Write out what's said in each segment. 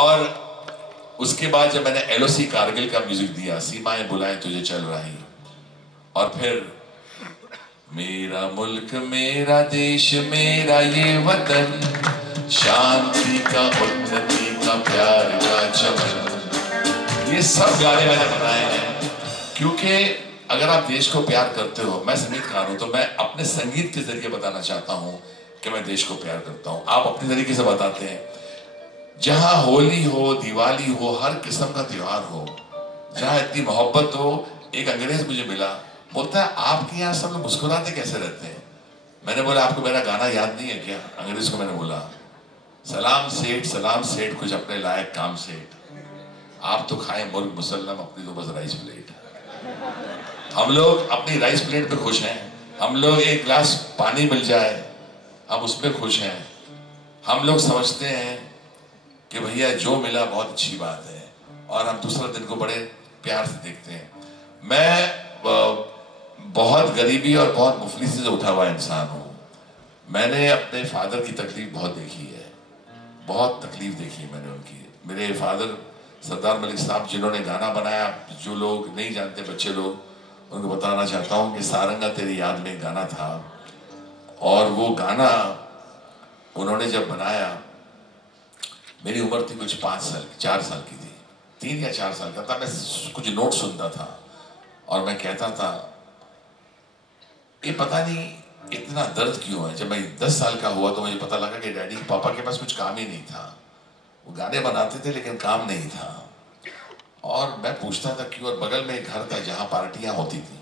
और उसके बाद जब मैंने LOC कारगिल का म्यूजिक दिया, सीमाएं बुलाएं तुझे चल रही, और फिर मेरा मुल्क मेरा देश मेरा ये वतन, शांति का उन्नति का प्यार का चमन, ये सब गाने मैंने बनाए हैं। क्योंकि अगर आप देश को प्यार करते हो, मैं संगीतकार हूं, तो मैं अपने संगीत के जरिए बताना चाहता हूं कि मैं देश को प्यार करता हूं। आप अपने तरीके से बताते हैं। जहां होली हो, दिवाली हो, हर किस्म का त्योहार हो, जहां इतनी मोहब्बत हो। एक अंग्रेज मुझे मिला, बोलता है आपके यहाँ सब लोग मुस्कुराते कैसे रहते हैं? मैंने बोला आपको मेरा गाना याद नहीं है क्या? अंग्रेज को मैंने बोला सलाम सेठ कुछ अपने लायक काम सेठ, आप तो खाए मुर्ग मुसल्लम, अपनी तो बस राइस प्लेट। हम लोग अपनी राइस प्लेट पे खुश हैं, हम लोग एक गिलास पानी मिल जाए हम उसमें खुश हैं। हम लोग समझते हैं कि भैया जो मिला बहुत अच्छी बात है, और हम दूसरा दिन को बड़े प्यार से देखते हैं। मैं बहुत गरीबी और बहुत मुफलिसी से उठा हुआ इंसान हूँ। मैंने अपने फादर की तकलीफ बहुत देखी है, बहुत तकलीफ देखी है मैंने उनकी। मेरे फादर सरदार मलिक साहब जिन्होंने गाना बनाया, जो लोग नहीं जानते बच्चे लोग, उनको बताना चाहता हूँ कि सारंगा तेरी याद में गाना था, और वो गाना उन्होंने जब बनाया, मेरी उम्र थी कुछ 4 साल की थी, 3 या 4 साल का था। मैं कुछ नोट सुनता था और मैं कहता था ये पता नहीं इतना दर्द क्यों है। जब मैं 10 साल का हुआ तो मुझे पता लगा कि डैडी पापा के पास कुछ काम ही नहीं था, वो गाने बनाते थे लेकिन काम नहीं था। और मैं पूछता था क्यों, और बगल में एक घर था जहाँ पार्टियां होती थी,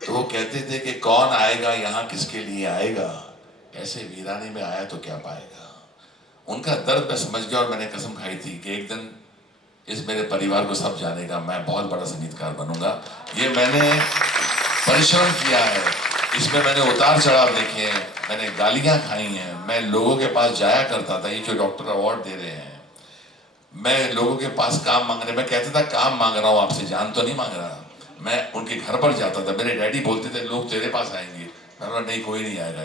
तो वो कहते थे कि कौन आएगा यहाँ किसके लिए आएगा, ऐसे वीरानी में आया तो क्या पाएगा। उनका दर्द मैं समझ गया, और मैंने कसम खाई थी कि एक दिन इस मेरे परिवार को सब जानेगा, मैं बहुत बड़ा संगीतकार बनूंगा। ये मैंने परिश्रम किया है, इसमें मैंने उतार चढ़ाव देखे हैं, मैंने गालियां खाई हैं, मैं लोगों के पास जाया करता था। ये जो डॉक्टर अवार्ड दे रहे हैं, मैं लोगों के पास काम मांगने, मैं कहता था काम मांग रहा हूँ आपसे, जान तो नहीं मांग रहा। मैं उनके घर पर जाता था, मेरे डैडी बोलते थे लोग तेरे पास आएंगे, मैं बोला नहीं कोई नहीं आएगा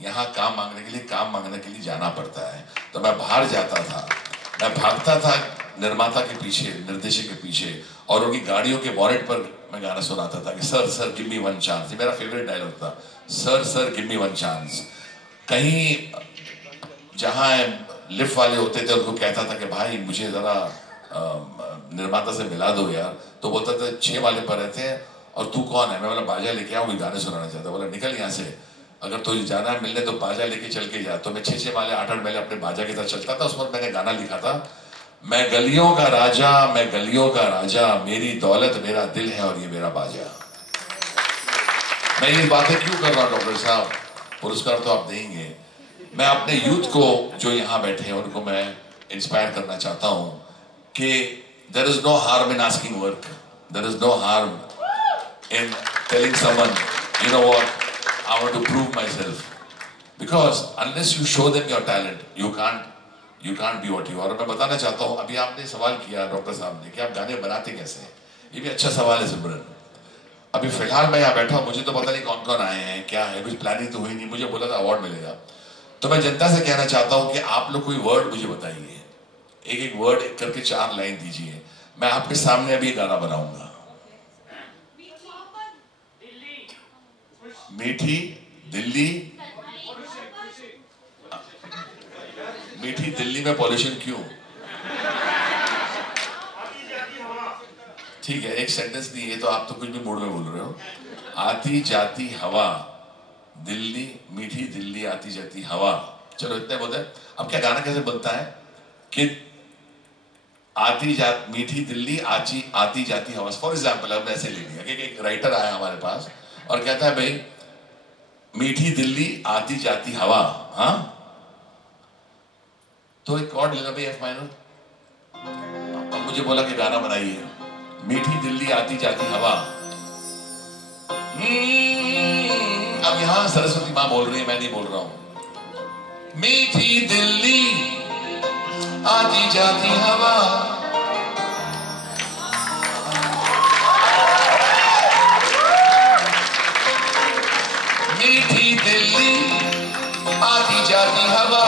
यहाँ काम मांगने के लिए जाना पड़ता है। तो मैं बाहर जाता था, मैं भागता था निर्माता के पीछे, निर्देशक के पीछे, और उनकी गाड़ियों के बॉनेट पर मैं गाना सुनाता था कि sir give me one chance. ये मेरा फेवरेट डायलॉग था, sir give me one chance. कहीं जहाँ लिफ्ट वाले होते थे उनको कहता था कि भाई मुझे जरा निर्माता से मिला दो यार, तो बोलता था 6 वाले पर रहते हैं और तू कौन है? मैं बोला बाजा लेके आओ, गाने सुनाना चाहता। बोला निकल यहाँ से, अगर तुझे जाना है मिलने तो बाजा लेके चल के जा। तो मैं 6 वाले 8 वाले अपने बाजा के साथ चलता था। उस वक्त मैंने गाना लिखा था, मैं गलियों का राजा, मेरी दौलत मेरा दिल है और ये मेरा बाजा। मैं ये बातें क्यों कर रहा हूँ डॉक्टर साहब, पुरस्कार तो आप देंगे। मैं अपने यूथ को जो यहाँ बैठे हैं उनको मैं इंस्पायर करना चाहता हूँ कि there is no harm in asking work, there is no harm in telling someone, you know what, I want to prove myself, because unless you show them your talent, you can't be what you are। और मैं बताना चाहता हूँ, अभी आपने सवाल किया doctor साहब ने कि आप गाने बनाते कैसे हैं, ये भी अच्छा सवाल है सिमरन। अभी फिलहाल मैं यहाँ बैठा हूँ, मुझे तो पता नहीं कौन कौन आए हैं, क्या है, कुछ प्लानिंग तो हुई नहीं। मुझे बोला था अवार्ड मिलेगा, तो मैं जनता से कहना चाहता हूँ कि आप लोग कोई वर्ड मुझे बताइए, एक वर्ड करके 4 लाइन दीजिए। मैं आपके सामने अभी गाना बनाऊंगा, मीठी दिल्ली में पॉल्यूशन क्यों? ठीक है, एक सेंटेंस नहीं है तो आप तो कुछ भी मूड में बोल रहे हो। आती जाती हवा दिल्ली, मीठी दिल्ली आती जाती हवा, चलो इतने बोलते हैं। अब क्या गाना कैसे बनता है कि मीठी दिल्ली आती जाती हवा। फॉर एग्जाम्पल अब ऐसे ले लिया कि एक राइटर आया हमारे पास और कहता है भाई मीठी दिल्ली आती जाती हवा, हाँ, तो एक कॉर्ड लेना भाई F माइनर। अब मुझे बोला कि गाना बनाइए, मीठी दिल्ली आती जाती हवा। अब यहां सरस्वती मां बोल रही है, मैं नहीं बोल रहा हूं। मीठी दिल्ली आती जाती हवा, मीठी दिल्ली आती जाती हवा,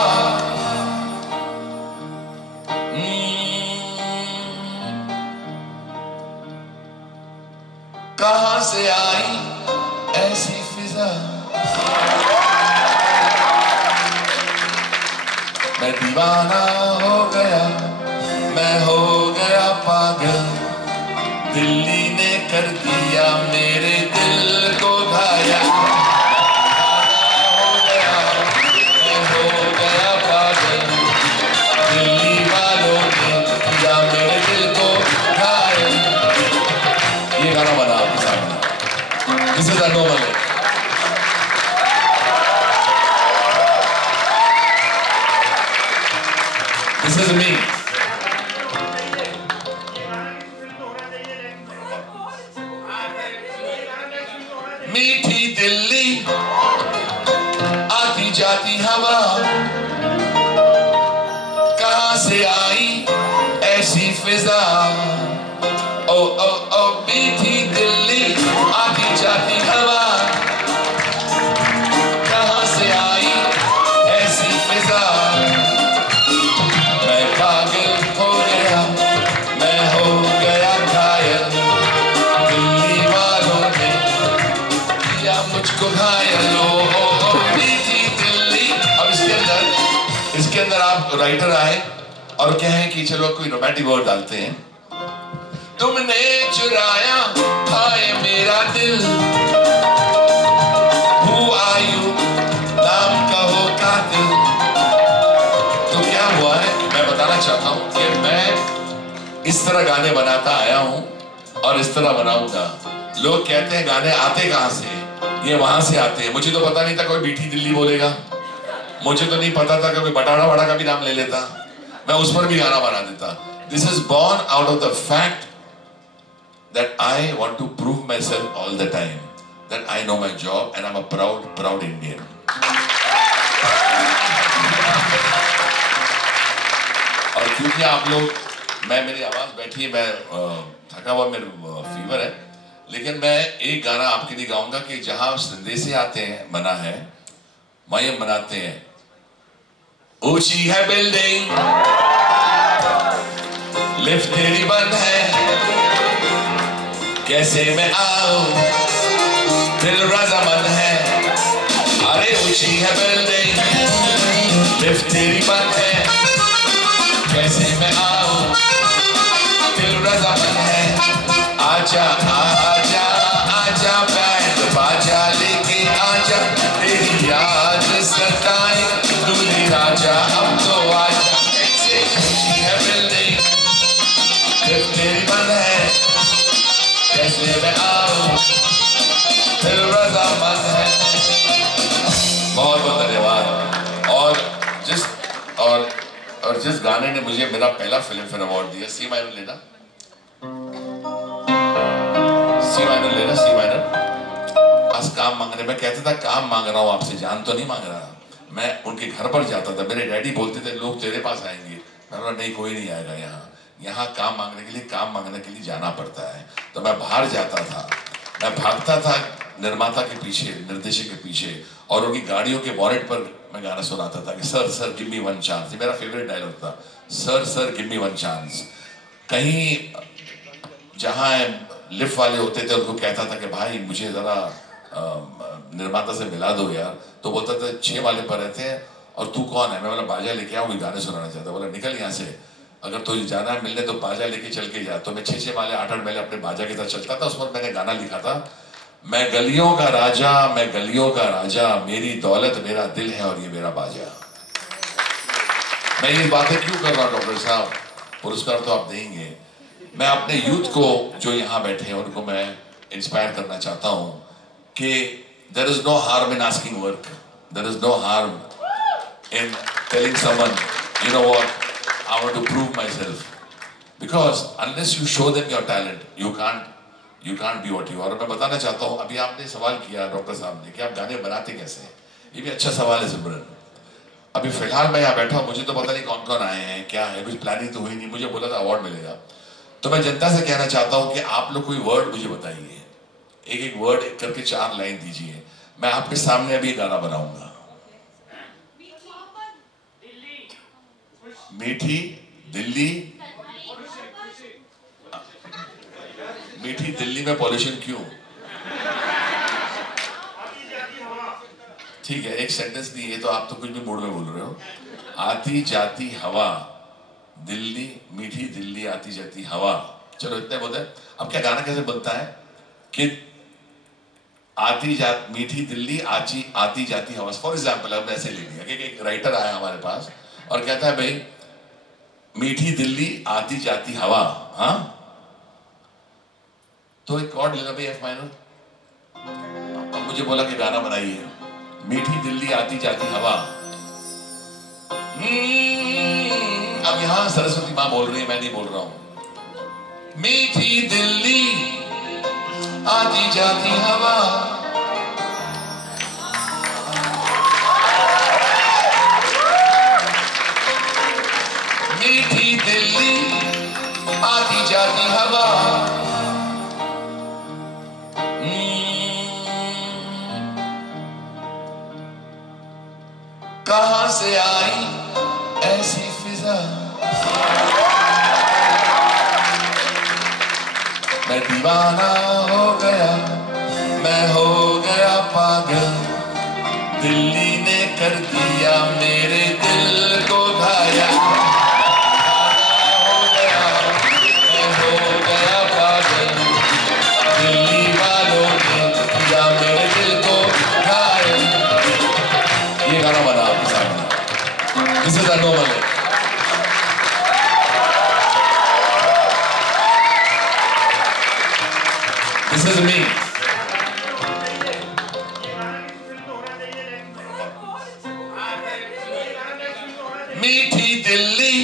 दीवाना हो गया, मैं हो गया पागल, दिल्ली ने कर दिया मेरे दिल को घायल। हो गया, मैं हो गया पागल, दिल्ली वालों ने किया मेरे दिल को घायल। ये गाना बना आपके सामने। दिस इज अनोमल। This is me. मीठी दिल्ली, आती जाती हवा, कहां से आई ऐसी फिजा। ओ ओ ओ मीठी दिल्ली, आती जाती हवा, कहां से आई ऐसी फिजा। इसके अंदर आप राइटर आए और कहें कि चलो कोई रोमांटिक वर्ड डालते हैं। तुमने चुराया हाय मेरा दिल, Who are you? नाम कहो कातिल। तो क्या हुआ है, मैं बताना चाहता हूं कि मैं इस तरह गाने बनाता आया हूं और इस तरह बनाऊंगा। लोग कहते हैं गाने आते कहां से, ये वहां से आते हैं। मुझे तो पता नहीं था कोई मीठी दिल्ली बोलेगा, मुझे तो नहीं पता था कि कोई बटाड़ा वाड़ा का भी नाम ले लेता, मैं उस पर भी गाना बना देता। This is born out of the fact that I want to prove myself all the time that I know my job and I am a proud Indian. और क्योंकि आप लोग, मेरी आवाज बैठी है, मैं थका हुआ, मेरे फीवर है, लेकिन मैं एक गाना आपके लिए गाऊंगा कि जहां संदेशे आते हैं बना है, वहीं बनाते हैं। ऊंची है बिल्डिंग, लिफ्ट तेरी बंद है, कैसे मैं आऊं, दिल रजामंद है। अरे ऊंची है बिल्डिंग, लिफ्ट तेरी बंद है, कैसे मैं आऊं, दिल रजामंद है। आजा आजा आजा बैंड बाजा लेके आजा, तेरी याद सताए दूल्हे राजा, अब तो आजा। कैसे ऊंची है बिल्डिंग, लिफ्ट तेरी बंद है, कैसे मैं आऊं, दिल रजामंद है। बहुत बहुत धन्यवाद। और जिस गाने ने मुझे मेरा पहला फिल्म फेयर अवार्ड दिया, सी माइनर लेना, सी माइनर आज काम मांगने, मैं कहता था काम मांग रहा हूं आपसे, जान तो नहीं मांग रहा। मैं उनके घर पर जाता था, मेरे डैडी बोलते थे लोग तेरे पास आएंगे, मैं बोला नहीं कोई नहीं आएगा, यहाँ काम मांगने के लिए जाना पड़ता है। तो मैं बाहर जाता था, मैं भागता था निर्माता के पीछे, निर्देशक के पीछे, और उनकी गाड़ियों के बॉनेट पर मैं गाना सुनाता था कि sir sir give me one chance. ये मेरा फेवरेट डायलॉग था, sir sir give me one chance. कहीं जहाँ लिफ्ट वाले होते थे उनको कहता था कि भाई मुझे जरा निर्माता से मिला दो यार, तो बोलता था 6 वाले पर रहते हैं और तू कौन है। मैं बोला बाजा लेके आऊँ, गाने सुनाना चाहता। बोला निकल यहाँ से, अगर तुझे जाना है मिलने तो बाजा लेके चल के जा। तो मैं 6 माले 8 माले अपने बाजा की तरफ चलता था। उस पर मैंने गाना लिखा था, मैं गलियों का राजा, मैं गलियों का राजा, मेरी दौलत मेरा दिल है और ये मेरा बाजा। मैं ये बातें क्यों कर रहा हूँ डॉक्टर साहब, पुरस्कार तो आप देंगे। मैं अपने यूथ को जो यहाँ बैठे हैं उनको मैं इंस्पायर करना चाहता हूँ कि there is no harm in asking work, there is no harm in telling someone, you know what, I want to prove myself, because unless you show them your talent, you can't be what you are। और मैं बताना चाहता हूँ, अभी आपने सवाल किया doctor साहब ने कि आप गाने बनाते कैसे हैं, ये भी अच्छा सवाल है सिमरन। अभी फिलहाल मैं यहाँ बैठा हूँ, मुझे तो पता नहीं कौन कौन आए हैं, क्या है, कुछ प्लानिंग तो हुई नहीं। मुझे बोला था अवार्ड मिलेगा, तो मैं जनता से कहना चाहता हूँ कि आप लोग कोई वर्ड मुझे बताइए, एक एक वर्ड करके 4 लाइन दीजिए। मैं आपके सामने अभी गाना बनाऊंगा। मीठी दिल्ली, मीठी दिल्ली में पॉल्यूशन क्यों? ठीक है, एक सेंटेंस नहीं है तो आप तो कुछ भी मूड में बोल रहे हो। आती जाती हवा, दिल्ली मीठी दिल्ली आती जाती हवा। चलो इतने बोलते हैं। अब क्या गाना कैसे बनता है कि मीठी दिल्ली आती जाती हवा। फॉर एग्जाम्पल अब ऐसे ले लिया कि एक राइटर आया हमारे पास और कहता है भाई मीठी दिल्ली आती जाती हवा, हाँ, तो एक कॉर्ड लेना भाई एफ माइनर। अब मुझे बोला कि गाना बनाइए, मीठी दिल्ली आती जाती हवा। अब यहां सरस्वती मां बोल रही है, मैं नहीं बोल रहा हूं। मीठी दिल्ली आती जाती हवा, मीठी दिल्ली आती जाती हवा। कहां से आई ऐसी फिजा, मैं दीवाना हो गया, मैं हो गया पागल, दिल्ली ने कर दिया मेरे दिल को घायल। हो गया, मैं हो गया पागल, दिल्ली वालों ने किया मेरे दिल को घायल। ये गाना बना आपके सामने। This is anomaly. This is me. मीठी दिल्ली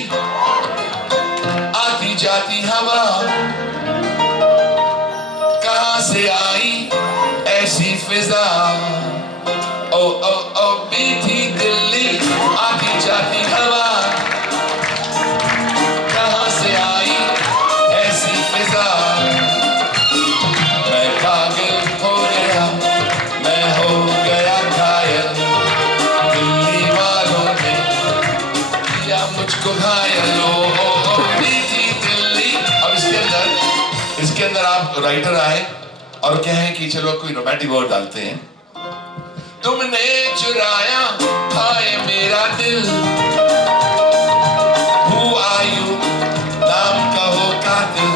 आती जाती हवा, कहां से आई ऐसी फिजा। ओ ओ ओ मीठी दिल्ली आती जाती हवा, कहां से आई ऐसी फिजा। मैं पागल हो गया, मैं हो गया घायल, दिल्ली वालों ने किया मुझको घायल। ओ मीठी दिल्ली। अब इसके अंदर आप राइटर आए और कहें कि चलो कोई रोमांटिक वर्ड डालते हैं। तुमने चुराया हाय मेरा दिल, Who are you? नाम कहो कातिल।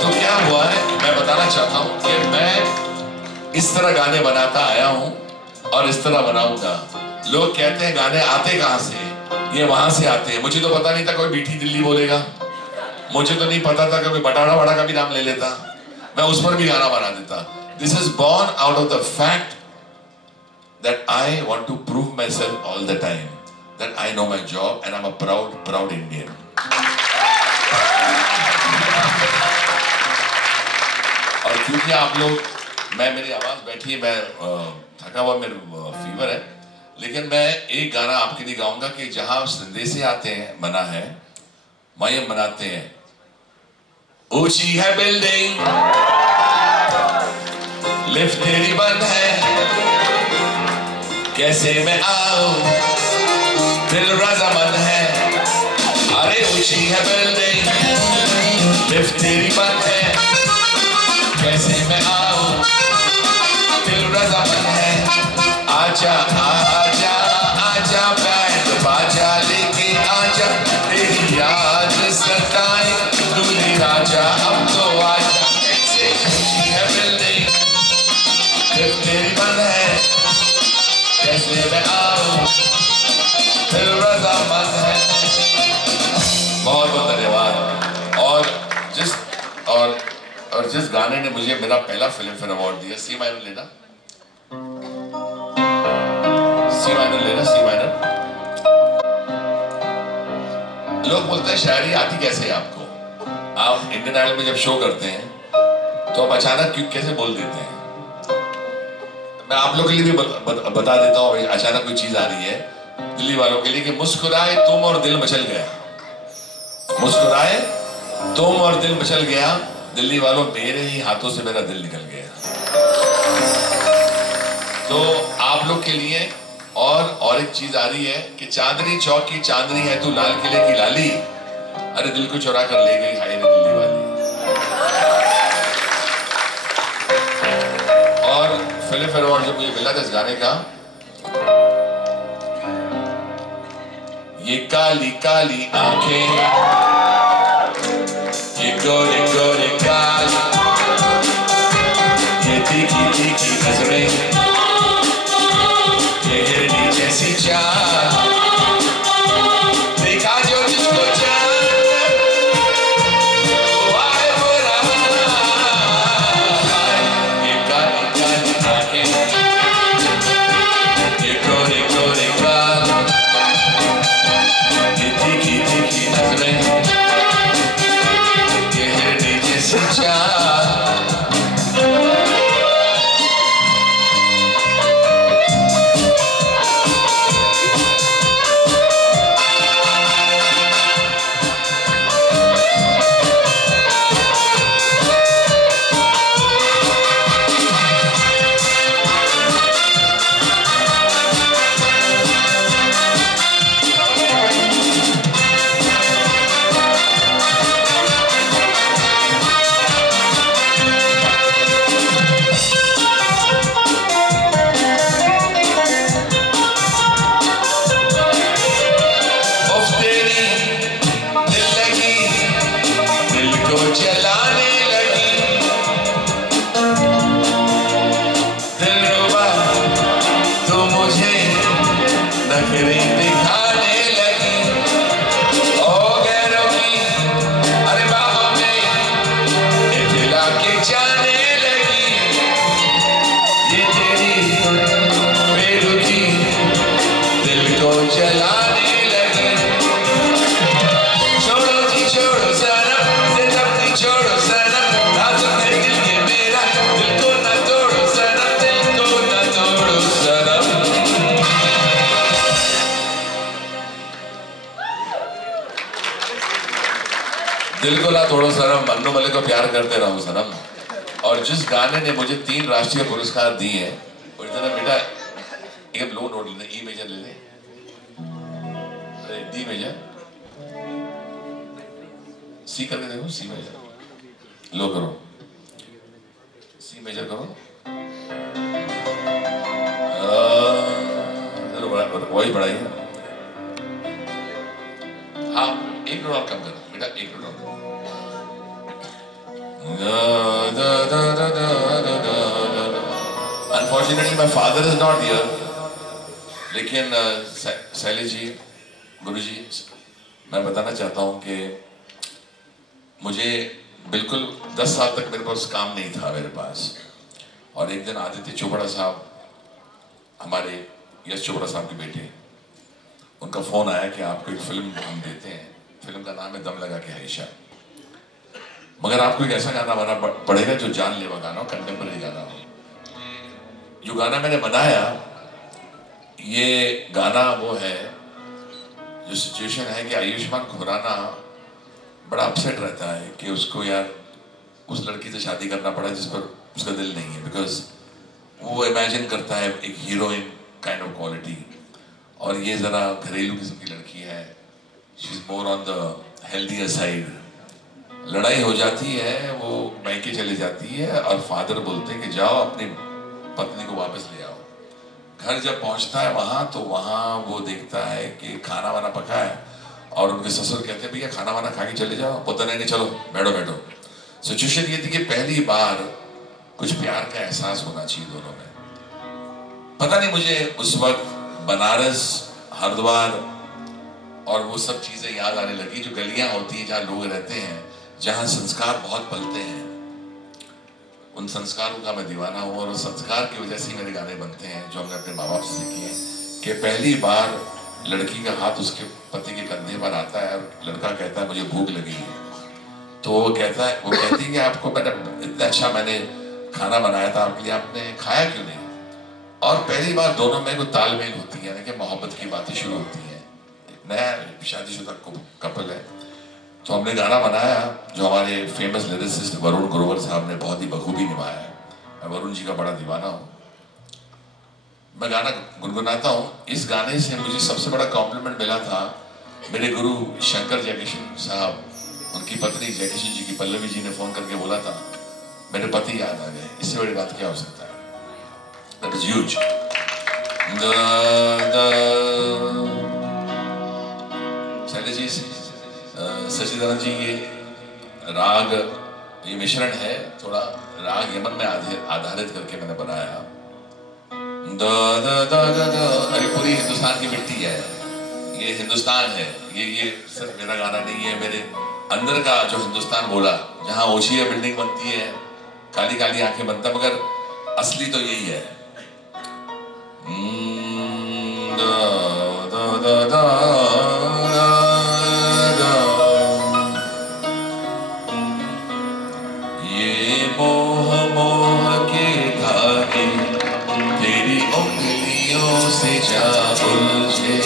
तो क्या हुआ है, मैं बताना चाहता हूं कि मैं इस तरह गाने बनाता आया हूं और इस तरह बनाऊंगा। लोग कहते हैं गाने आते कहां से, ये वहां से आते हैं। मुझे तो पता नहीं था कोई मीठी दिल्ली बोलेगा, मुझे तो नहीं पता था कि कोई बटाना वड़ा का भी नाम ले लेता, मैं उस पर भी गाना बना देता। This is born out of the fact that I want to prove myself all the time that I know my job and I'm a proud Indian. और क्योंकि आप लोग, मेरी आवाज बैठी है, मैं थका हुआ, मेरे फीवर है, लेकिन मैं एक गाना आपके लिए गाऊंगा कि जहां संदेशे आते हैं, मना है, वहीं मनाते हैं। ऊंची है बिल्डिंग, लिफ्ट तेरी बंद है, कैसे मैं आऊं, दिल रजामंद है। अरे ऊंची है बिल्डिंग, लिफ्ट तेरी बंद है, कैसे मैं आऊं, दिल रजामंद है। आजा आजा आजा बैंड बाजा लेके आजा, तेरी याद सताए दूल्हे राजा, अब तो आजा। कैसे ऊंची है बिल्डिंग, लिफ्ट तेरी बंद है, कैसे मैं आऊं, दिल रजामंद है। बहुत बहुत धन्यवाद। और जिस गाने ने मुझे मेरा पहला फिल्मफेयर अवार्ड दिया, सी माइनर लेना, सी माइनर लेना, सी माइनर। लोग बोलते हैं शायरी आती कैसे है आपको, आप इंडियन आइडल में जब शो करते हैं तो आप अचानक क्यों कैसे बोल देते हैं। मैं आप लोगों के लिए भी बता देता हूँ, अचानक कोई चीज आ रही है दिल्ली वालों के लिए कि मुस्कुराए तुम और दिल मचल गया, मुस्कुराए तुम और दिल मचल गया, दिल्ली वालों मेरे ही हाथों से मेरा दिल निकल गया। तो आप लोग के लिए और एक चीज आ रही है कि चांदनी चौक की चांदनी है तू, लाल किले की लाली, अरे दिल को चुरा कर ले गई हाय रे दिल्ली वाली। और फिल्मफेयर अवार्ड जो मुझे मिला था इस गाने का, ये काली काली आंखें, ये गोरे गोरे गाल, ये तीखी तीखी नजरें, ये हिरनी जैसी चाल, देखा जो जिसको चाल वो आए वो रहा। ये काली काली आंखें, ये गोरे गोरे गाल, ये तीखी तीखी नजरें, ये हिरनी जैसी चाल। दिल को ना तोड़ो सनम, मन्नू मलिक को प्यार करते रहो सनम। और जिस गाने ने मुझे 3 राष्ट्रीय पुरस्कार दिए हैं, और इतना बेटा एक लो नोट ले, ई मेजर ले ले, डी मेजर, सी करके देखो, सी मेजर लो करो, सी मेजर करो, वही बढ़ाइए। हाँ, एक नोट और कम करो बेटा, एक नोट और। Unfortunately, my father is not here. लेकिन शैलेश जी, गुरु जी, मैं बताना चाहता हूँ कि मुझे बिल्कुल 10 साल तक मेरे पास काम नहीं था मेरे पास। और एक दिन आदित्य चोपड़ा साहब, हमारे यश चोपड़ा साहब के बेटे, उनका फोन आया कि आपको एक फिल्म हम देते हैं। फिल्म का नाम है दम लगा के हईशा, मगर आपको एक ऐसा गाना बनाना पड़ेगा जो जानलेवा गाना हो, कंटेम्पररी गाना हो। जो गाना मैंने बनाया, ये गाना वो है, जो सिचुएशन है कि आयुष्मान खुराना बड़ा अपसेट रहता है कि उसको यार उस लड़की से शादी करना पड़ा जिस पर उसका दिल नहीं है, बिकॉज वो इमेजिन करता है एक हीरोइन काइंड ऑफ क्वालिटी, और ये जरा घरेलू किस्म की लड़की है, she is more on the healthier side. लड़ाई हो जाती है, वो मैके चली जाती है और फादर बोलते हैं कि जाओ अपनी पत्नी को वापस ले आओ। घर जब पहुंचता है वहां, तो वहां वो देखता है कि खाना वाना पका है, और उनके ससुर कहते हैं भैया खाना वाना खा के चले जाओ। बोलता नहीं, चलो बैठो बैठो। सिचुएशन ये थी कि पहली बार कुछ प्यार का एहसास होना चाहिए दोनों में। पता नहीं मुझे उस वक्त बनारस, हरिद्वार और वो सब चीजें याद आने लगी, जो गलियां होती हैं जहाँ लोग रहते हैं, जहां संस्कार बहुत पलते हैं। उन संस्कारों का मैं दीवाना हूं, और उस संस्कार की वजह से मेरे गाने बनते हैं जो हमने अपने माँ बाप से सीखे हैं। कि पहली बार लड़की का हाथ उसके पति के कंधे पर आता है और लड़का कहता है मुझे भूख लगी है, तो वो कहती है कि आपको मैंने इतना अच्छा मैंने खाना बनाया था आपके लिए, आपने खाया क्यों नहीं? और पहली बार दोनों में कोई तालमेल होती है, कि मोहब्बत की बातें शुरू होती हैं। नया शादीशुदा कपल है, तो हमने गाना बनाया जो हमारे फेमस लिरिसिस्ट वरुण ग्रोवर साहब ने बहुत ही बखूबी निभाया है। मैं वरुण जी का बड़ा दीवाना हूँ। मैं गाना गुनगुनाता हूँ। इस गाने से मुझे सबसे बड़ा कॉम्प्लीमेंट मिला था मेरे गुरु शंकर जयकिशन साहब, उनकी पत्नी जयकिशन जी की पल्लवी जी ने फोन करके बोला था मेरे पति याद आ गए। इससे बड़ी बात क्या हो सकता है? That is huge. जी सचिदानंद जी ये राग, ये मिश्रण है, थोड़ा राग यमन में आधारित करके मैंने बनाया। दा दा दा दा दा, अरे पूरी हिंदुस्तान की मिट्टी है, ये हिंदुस्तान है, ये सिर्फ मेरा गाना नहीं है, मेरे अंदर का जो हिंदुस्तान बोला, जहाँ ऊंची बिल्डिंग बनती है, काली काली आंखें बनता, मगर असली तो यही है। दा दा दा दा से जा उलझे,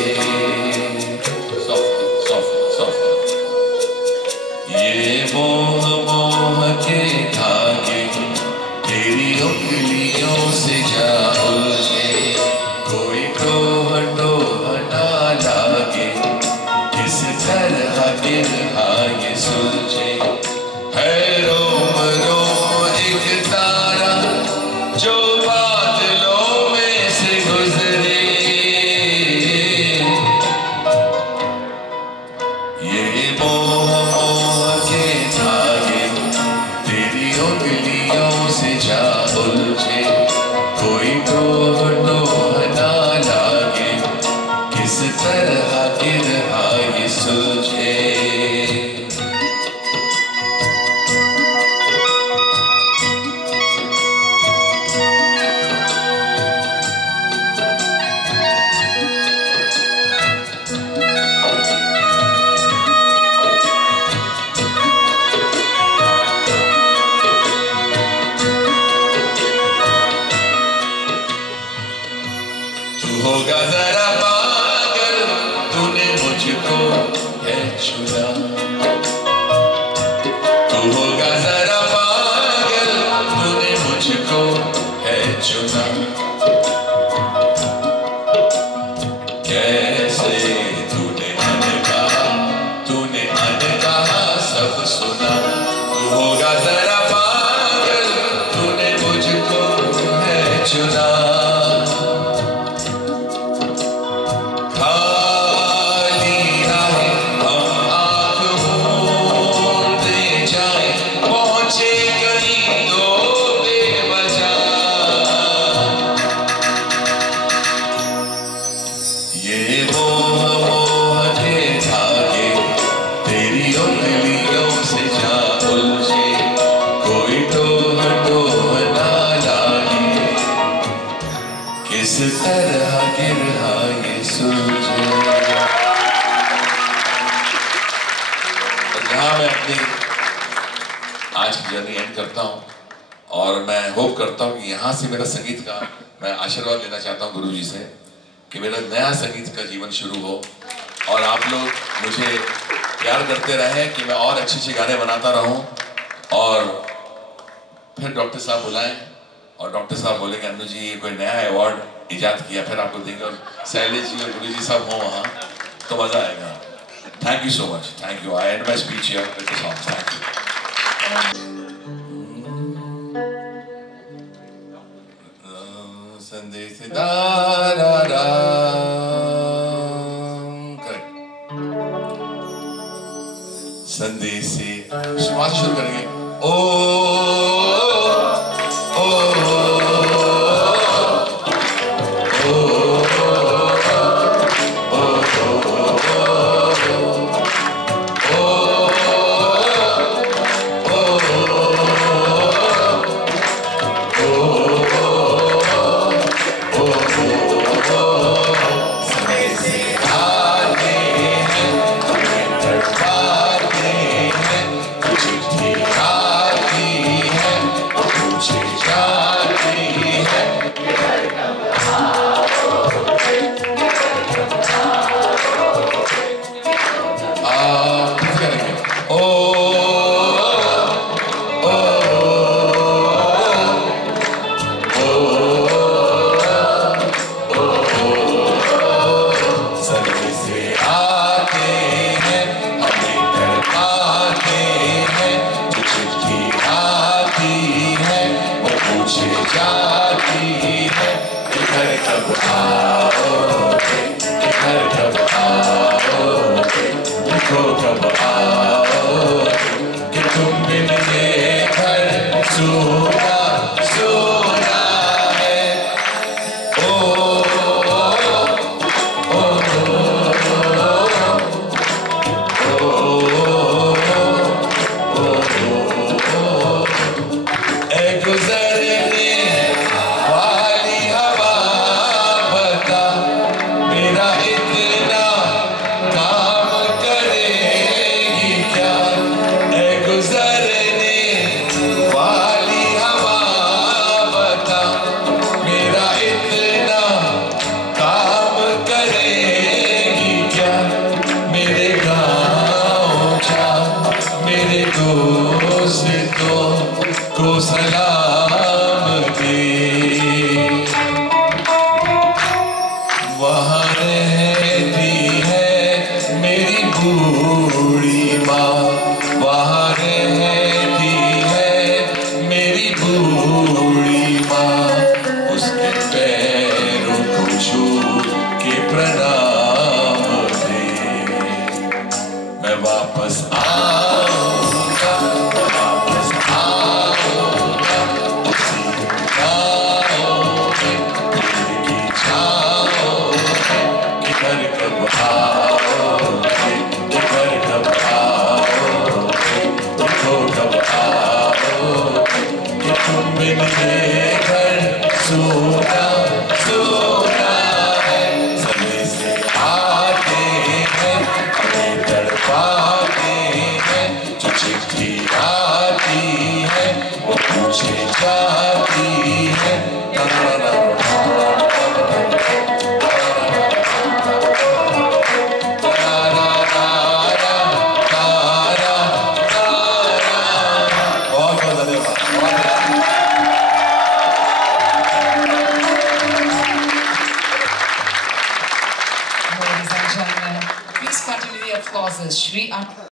ये मोह मोह के धागे तेरी उंगलियों से जा उलझे, कोई टोह टोह ना लागे, किस तरह गिरहा ये सुलझे, है रोम रोम एक तारा जो बादलों में से गुजरे, ये मोह मोह के धागे तेरी उंगलियों से जा उलझे, कोई टोह टोह ना लागे, किस तरह गिरहा ये सुलझे। होगा जरा पागल तूने मुझको है चुना, तू होगा जरा पागल तूने मुझको है चुना, कैसे तूने अनकहा सब सुना, तू होगा जरा पागल तूने मुझको है चुना, ये मोह मोह के धागे तेरी उंगलियों से जा उलझे, कोई टोह टोह ना लागे, किस तरह गिरहा ये सुलझे। यहाँ मैं अपनी आज की जर्नी एंड करता हूँ और मैं होप करता हूँ कि यहाँ से मेरा संगीत का मैं आशीर्वाद लेना चाहता हूँ गुरु जी से कि मेरा नया संगीत का जीवन शुरू हो और आप लोग मुझे प्यार करते रहें कि मैं और अच्छे अच्छे गाने बनाता रहूं, और फिर डॉक्टर साहब बुलाएं और डॉक्टर साहब बोले कि अन्नू जी ये कोई नया अवार्ड इजाद किया, फिर आपको देंगे और शैलेश जी और गुरु जी साहब हो वहाँ तो मजा आएगा। Thank you so much, thank you. I and my speech here with the song. Thank you. संदेश दारा संदेश से शुरुआत शुरू करेंगे। ओ कब आओ कि तुम बिन ये घर सूना सूना है। गुजरने वाली हवा बता मेरा इतना काम करेगी क्या। गुजरने वाली हवा बता मेरा इतना काम करेगी क्या। मेरे गाँव जा मेरे दोस्तों को सलाम दे। वहाँ रहती है मेरी बूढ़ी माँ, वहाँ रहती है मेरी बूढ़ी माँ। उसके पैरों को छू के प्रणाम दे। मैं वापस आऊंगा, वापस आऊंगा उसी गाँव में तेरी छाँव में। किधर कब आओगे, किधर कब आओगे, देखो कब आओगे कि तुम बिन ये घर सूना सूना है। समय से आते हैं हमें तड़पाते हैं, जो चिट्ठी आती है वो पूछे जाती है। बहुत बहुत धन्यवाद। Ladies and gentlemen, please continue the applause as Shri